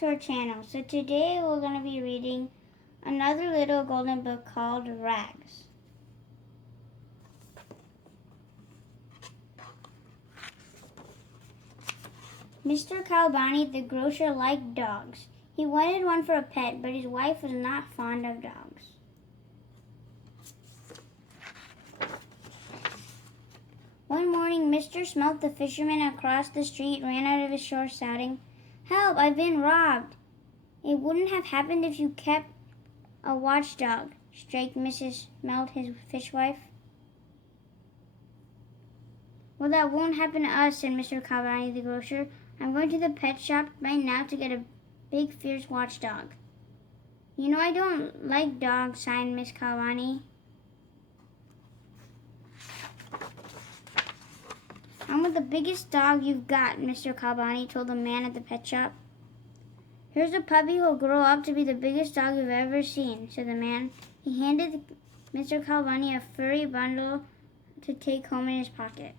to our channel. So today we're going to be reading another little golden book called Rags. Mr. Kalbani the grocer liked dogs. He wanted one for a pet, but his wife was not fond of dogs. One morning, Mr. Smelt the fisherman across the street ran out of his store shouting, "Help, I've been robbed." "It wouldn't have happened if you kept a watchdog," shrieked Mrs. Smelt, his fishwife. "Well, that won't happen to us," said Mr. Kalbani the grocer. "I'm going to the pet shop right now to get a big, fierce watchdog." "You know I don't like dogs," sighed Miss Kalbani. "I'm with the biggest dog you've got," Mr. Kalbani told the man at the pet shop. "Here's a puppy who'll grow up to be the biggest dog you've ever seen," said the man. He handed Mr. Kalbani a furry bundle to take home in his pocket.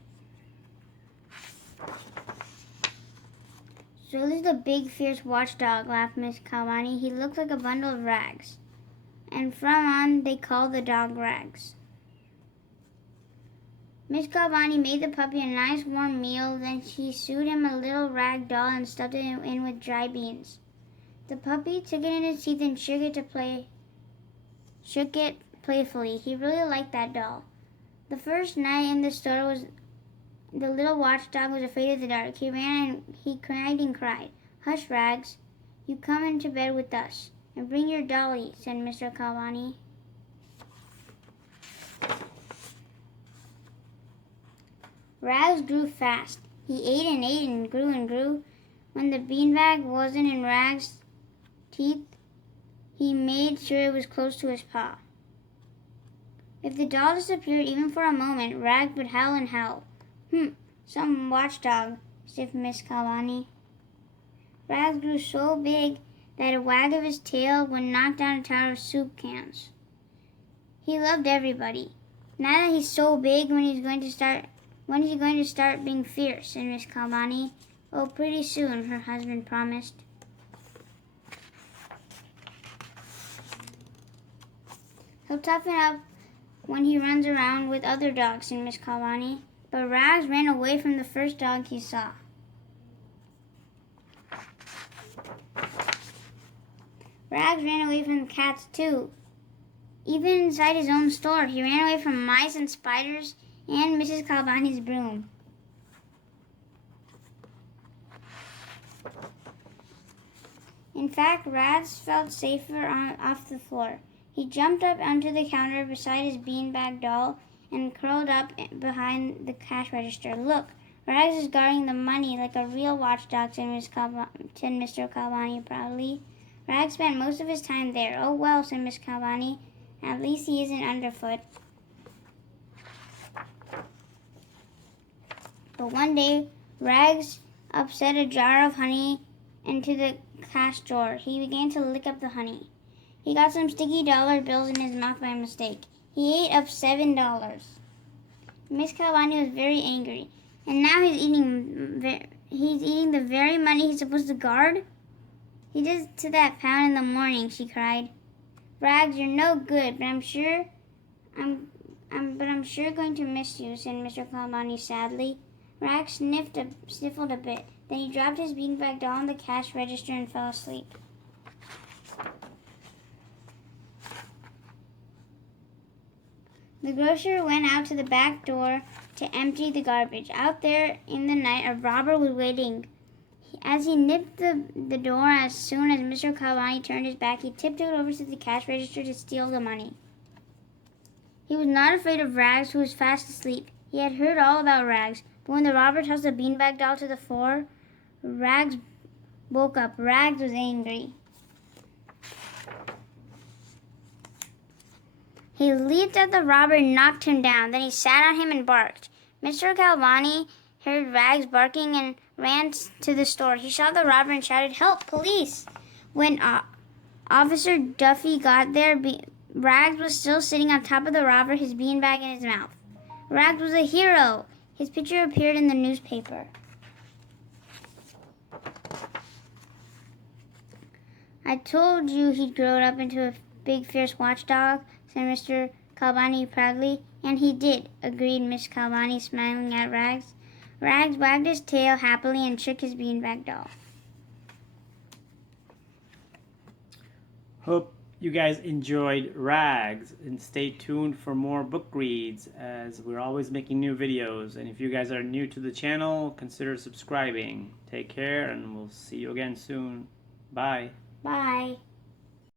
"So this is the big, fierce watchdog," laughed Miss Kalbani. "He looks like a bundle of rags." And from on, they called the dog Rags. Miss Kalbani made the puppy a nice warm meal, then she sewed him a little rag doll and stuffed it in with dry beans. The puppy took it in his teeth and shook it playfully. He really liked that doll. The first night in the store the little watchdog was afraid of the dark. He ran and he cried and cried. "Hush, Rags, you come into bed with us. And bring your dolly," said Mr. Kalbani. Rags grew fast. He ate and grew and grew. When the beanbag wasn't in Rags' teeth, he made sure it was close to his paw. If the doll disappeared even for a moment, Rags would howl and howl. Some watchdog," sniffed Miss Kalbani. Rags grew so big that a wag of his tail would knock down a tower of soup cans. He loved everybody. "Now that he's so big, when is he going to start being fierce?" said Miss Kalbani. "Oh, pretty soon," her husband promised. "He'll toughen up when he runs around with other dogs," said Miss Kalbani. But Rags ran away from the first dog he saw. Rags ran away from cats too. Even inside his own store, he ran away from mice and spiders and Mrs. Kalbani's broom. In fact, Rags felt safer off the floor. He jumped up onto the counter beside his beanbag doll and curled up behind the cash register. "Look, Rags is guarding the money like a real watchdog," said Mr. Kalbani proudly. Rags spent most of his time there. "Oh well," said Miss Kalbani, "at least he isn't underfoot." But one day, Rags upset a jar of honey into the cash drawer. He began to lick up the honey. He got some sticky dollar bills in his mouth by mistake. He ate up $7. Miss Kalbani was very angry. "And now he's eating the very money he's supposed to guard? He does to that pound in the morning," she cried. "Rags, you're no good, but I'm sure going to miss you," said Mr. Kalbani sadly. Rags sniffled a bit. Then he dropped his beanbag doll on the cash register and fell asleep. The grocer went out to the back door to empty the garbage. Out there in the night, a robber was waiting. As he nipped the door, as soon as Mr. Kalbani turned his back, he tiptoed over to the cash register to steal the money. He was not afraid of Rags, who was fast asleep. He had heard all about Rags, but when the robber tossed the beanbag doll to the floor, Rags woke up. Rags was angry. He leaped at the robber and knocked him down. Then he sat on him and barked. Mr. Kalbani heard Rags barking and ran to the store. He saw the robber and shouted, "Help, police!" When Officer Duffy got there, Rags was still sitting on top of the robber, his beanbag in his mouth. Rags was a hero. His picture appeared in the newspaper. I told you he'd grown up into a big, fierce watchdog, said Mr. Kalbani proudly. And he did, agreed Miss Kalbani, smiling at Rags. Rags wagged his tail happily and shook his beanbag doll. Hope you guys enjoyed Rags, and stay tuned for more book reads as we're always making new videos. And if you guys are new to the channel, consider subscribing. Take care, and we'll see you again soon. Bye. Bye.